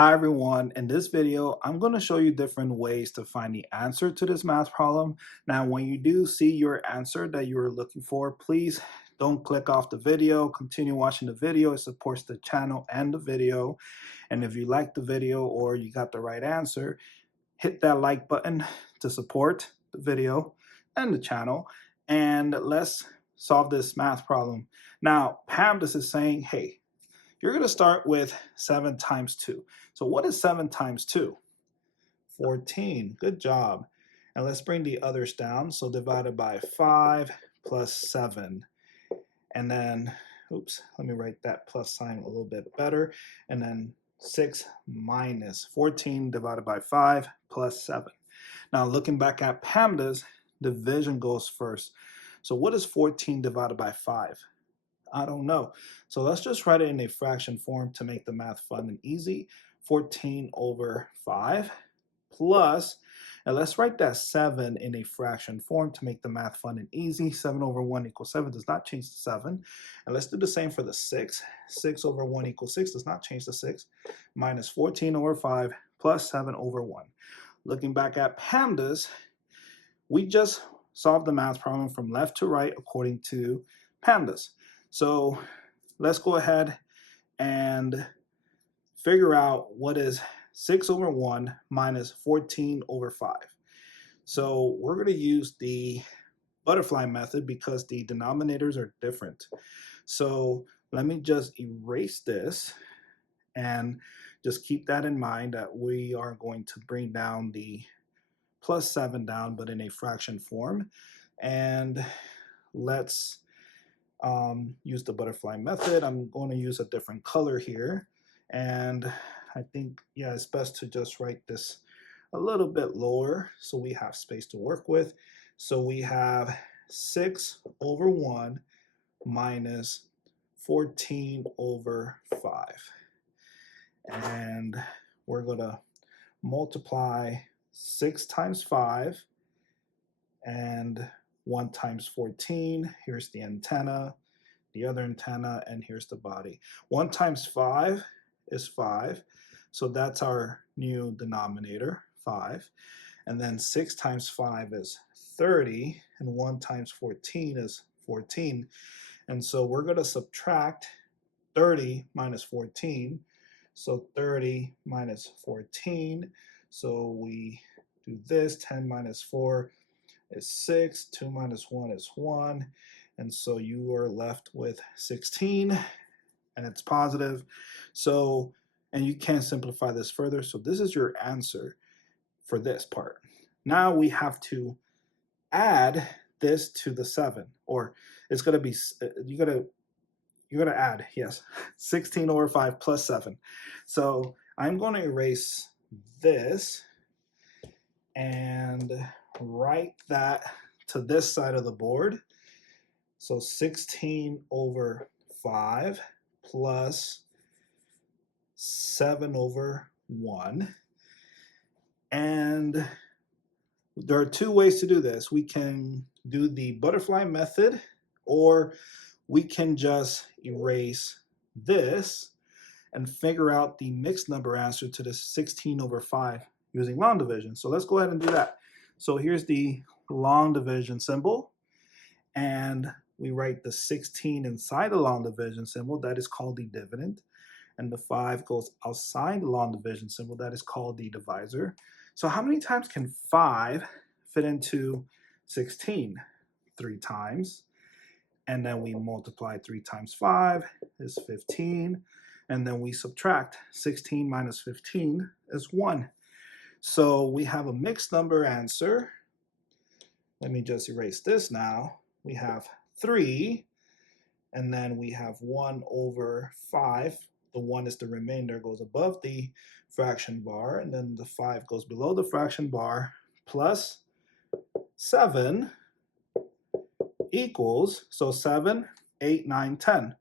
Hi everyone, in this video, I'm going to show you different ways to find the answer to this math problem. Now, when you do see your answer that you're looking for, please don't click off the video, continue watching the video. It supports the channel and the video. And if you like the video or you got the right answer, hit that like button to support the video and the channel. And let's solve this math problem. Now, PEMDAS is saying, hey, you're going to start with 7 times 2. So what is 7 times 2? 14. Good job. And let's bring the others down. So divided by 5 plus 7. And then, oops, let me write that plus sign a little bit better. And then 6 minus 14 divided by 5 plus 7. Now looking back at PEMDAS, division goes first. So what is 14 divided by 5? I don't know. So let's just write it in a fraction form to make the math fun and easy. 14 over 5 plus, and let's write that 7 in a fraction form to make the math fun and easy. 7 over 1 equals 7 does not change to 7. And let's do the same for the 6. 6 over 1 equals 6 does not change to 6. Minus 14 over 5 plus 7 over 1. Looking back at PEMDAS, we just solved the math problem from left to right according to PEMDAS. So let's go ahead and figure out what is 6 over 1 minus 14 over 5. So we're going to use the butterfly method because the denominators are different. So let me just erase this and just keep that in mind that we are going to bring down the plus 7 down, but in a fraction form. And let's use the butterfly method. I'm going to use a different color here. And I think, yeah, it's best to just write this a little bit lower so we have space to work with. So we have 6 over 1 minus 14 over 5. And we're going to multiply 6 times 5 and 1 times 14. Here's the antenna, the other antenna, and here's the body. 1 times 5 is 5. So that's our new denominator, 5. And then 6 times 5 is 30. And 1 times 14 is 14. And so we're going to subtract 30 minus 14. So 30 minus 14. So we do this. 10 minus 4 is 6, 2 minus 1 is 1, and so you are left with 16, and it's positive. So, and you can't simplify this further, so this is your answer for this part. Now we have to add this to the 7, or it's going to be, you're going to add, yes, 16 over 5 plus 7. So I'm going to erase this and write that to this side of the board. So 16 over 5 plus 7 over 1. And there are two ways to do this. We can do the butterfly method, or we can just erase this and figure out the mixed number answer to the 16 over 5 using long division. So let's go ahead and do that. So here's the long division symbol, and we write the 16 inside the long division symbol. That is called the dividend. And the 5 goes outside the long division symbol. That is called the divisor. So how many times can 5 fit into 16? 3 times. And then we multiply 3 times 5 is 15. And then we subtract 16 minus 15 is 1. So we have a mixed number answer. Let me just erase this now. We have 3, and then we have 1 over 5. The 1 is the remainder, goes above the fraction bar, and then the 5 goes below the fraction bar, plus 7 equals, so 7, 8, 9, 10.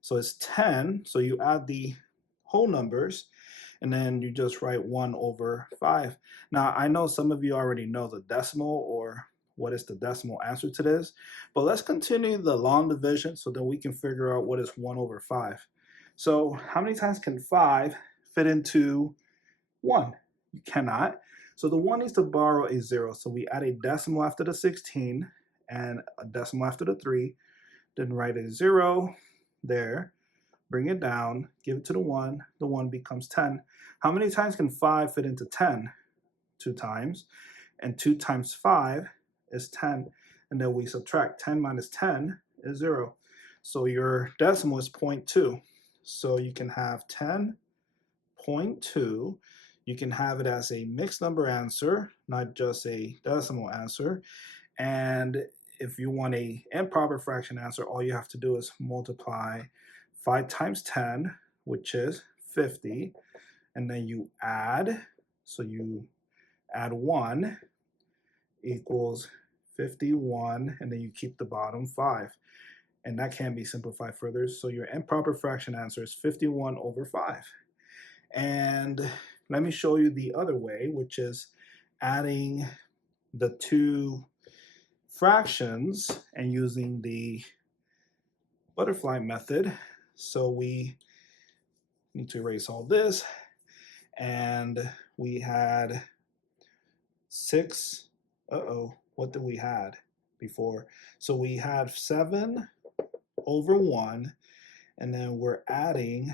So it's 10, so you add the whole numbers, and then you just write 1 over 5. Now, I know some of you already know the decimal or what is the decimal answer to this, but let's continue the long division so that we can figure out what is 1 over 5. So how many times can 5 fit into 1. You cannot. So the 1 needs to borrow a 0. So we add a decimal after the 16 and a decimal after the 3. Then write a 0 there. Bring it down. Give it to the 1. The 1 becomes 10. How many times can 5 fit into 10? 2 times. And 2 times 5 is 10. And then we subtract 10 minus 10 is 0. So your decimal is 0.2. So you can have 10.2. You can have it as a mixed number answer, not just a decimal answer. And if you want a improper fraction answer, all you have to do is multiply 5 times 10, which is 50. And then you add, so you add 1 equals 51, and then you keep the bottom 5. And that can be simplified further. So your improper fraction answer is 51 over 5. And let me show you the other way, which is adding the two fractions and using the butterfly method. So we need to erase all this. And we had 6. What did we had before? So we had 7 over 1, and then we're adding,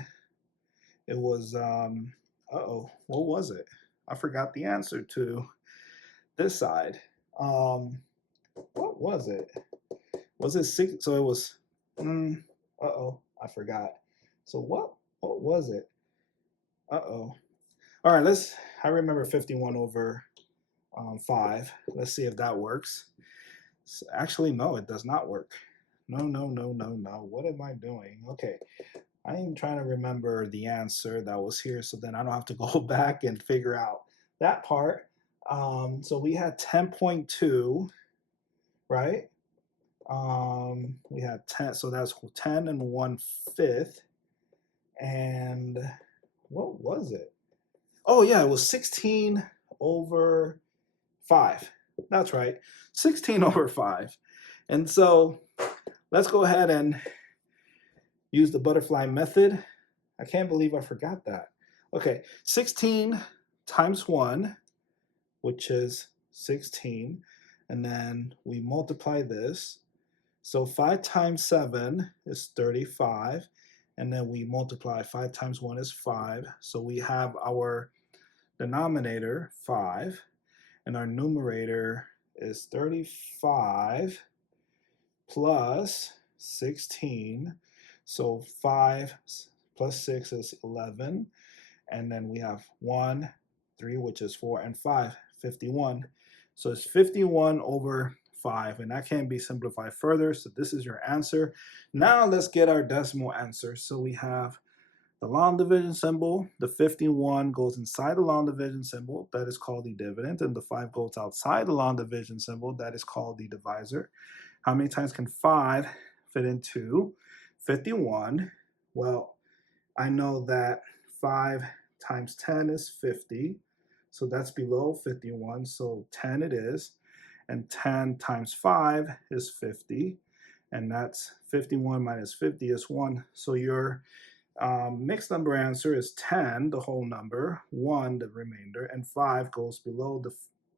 it was, what was it? I forgot the answer to this side. What was it? Was it 6? So it was, I forgot. So what was it? All right, I remember 51 over 5. Let's see if that works. So actually, no, it does not work. No. What am I doing? Okay, I am trying to remember the answer that was here so then I don't have to go back and figure out that part. So we had 10.2, right? We had 10, so that's 10 and 1/5. And what was it? Oh yeah, it was 16 over 5. That's right, 16 over 5. And so let's go ahead and use the butterfly method. I can't believe I forgot that. Okay, 16 times 1, which is 16, and then we multiply this. So 5 times 7 is 35, and then we multiply 5 times 1 is 5. So we have our denominator 5, and our numerator is 35 plus 16. So 5 plus 6 is 11. And then we have 1, 3, which is 4, and 5, 51. So it's 51 over 5, and that can be simplified further. So this is your answer. Now let's get our decimal answer. So we have the long division symbol. The 51 goes inside the long division symbol. That is called the dividend. And the 5 goes outside the long division symbol. That is called the divisor. How many times can 5 fit into 51? Well, I know that 5 times 10 is 50. So that's below 51. So 10 it is. And 10 times 5 is 50. And that's 51 minus 50 is 1. So your mixed number answer is 10, the whole number, 1, the remainder, and 5 goes below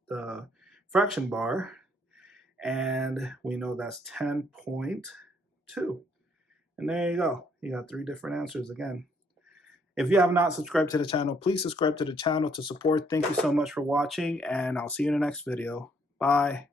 the fraction bar. And we know that's 10.2. And there you go. You got 3 different answers again. If you have not subscribed to the channel, please subscribe to the channel to support. Thank you so much for watching, and I'll see you in the next video. Bye.